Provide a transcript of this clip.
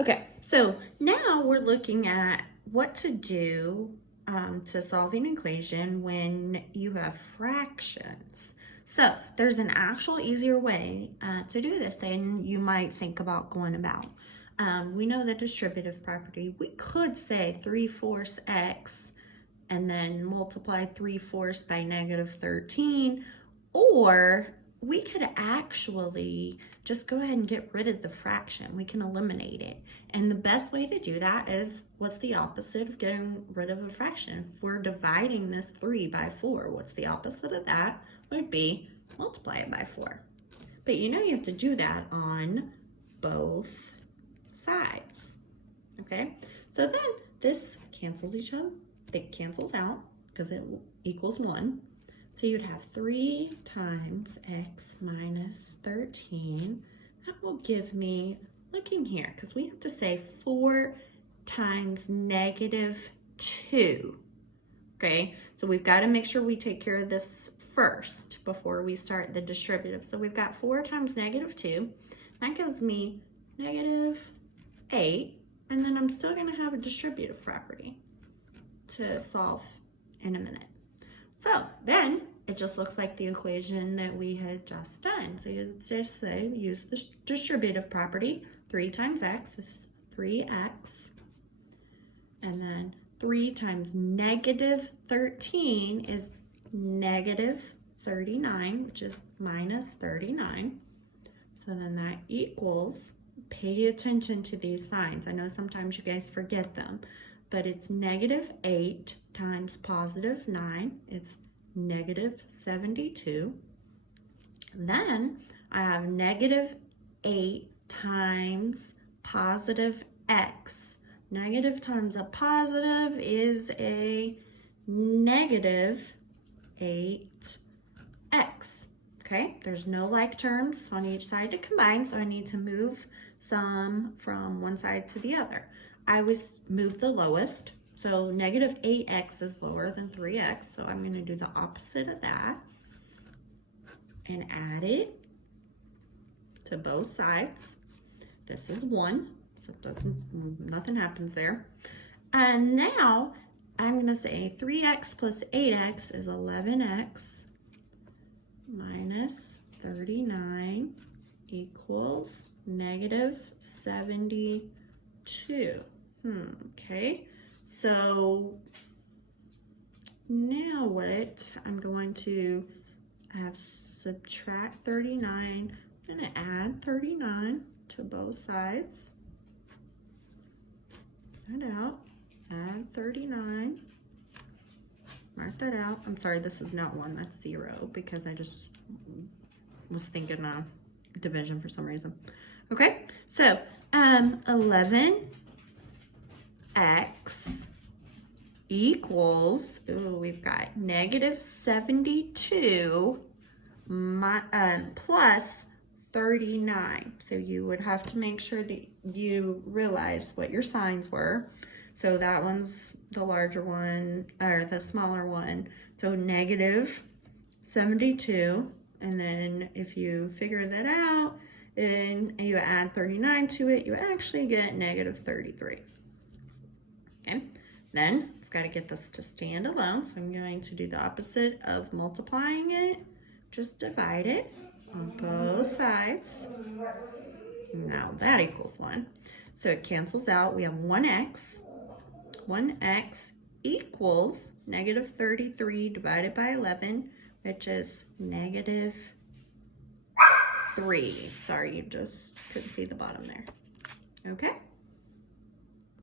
Okay, so now we're looking at what to do to solve an equation when you have fractions. So there's an actual easier way to do this than you might think about going about. We know the distributive property. We could say 3/4 x and then multiply 3/4 by -13, or we could actually just go ahead and get rid of the fraction. We can eliminate it. And the best way to do that is, what's the opposite of getting rid of a fraction? If we're dividing this 3 by 4, what's the opposite of that? Would be multiply it by 4. But you know you have to do that on both sides, okay? So then this cancels each other. It cancels out because it equals 1. So you'd have 3 times x minus 13. That will give me, looking here, because we have to say 4 times -2. Okay, so we've got to make sure we take care of this first before we start the distributive. So we've got 4 times -2. That gives me -8. And then I'm still going to have a distributive property to solve in a minute. So then it just looks like the equation that we had just done. So you just say, use the distributive property. 3 times x is 3x. And then 3 times -13 is -39, which is -39. So then that equals, pay attention to these signs. I know sometimes you guys forget them, but it's -8 times +9. It's -72. Then I have -8 times +x. Negative times a positive is a -8x. Okay, there's no like terms on each side to combine, so I need to move some from one side to the other. I always move the lowest. So -8x is lower than 3x, so I'm going to do the opposite of that and add it to both sides. This is 1, so it nothing happens there. And now I'm going to say 3x plus 8x is 11x minus 39 equals -72. Okay. So now what I'm going to have, subtract 39, I'm going to add 39 to both sides. That out, add 39, mark that out. I'm sorry, this is not 1, that's 0, because I just was thinking division for some reason. Okay, so 11x equals, we've got -72 plus 39. So you would have to make sure that you realize what your signs were. So that one's the larger one, or the smaller one. So -72. And then if you figure that out and you add 39 to it, you actually get -33. Okay, then I've got to get this to stand alone. So I'm going to do the opposite of multiplying it. Just divide it on both sides. Now that equals 1. So it cancels out. We have 1x. 1x equals -33 divided by 11, which is -3. Sorry, you just couldn't see the bottom there. Okay.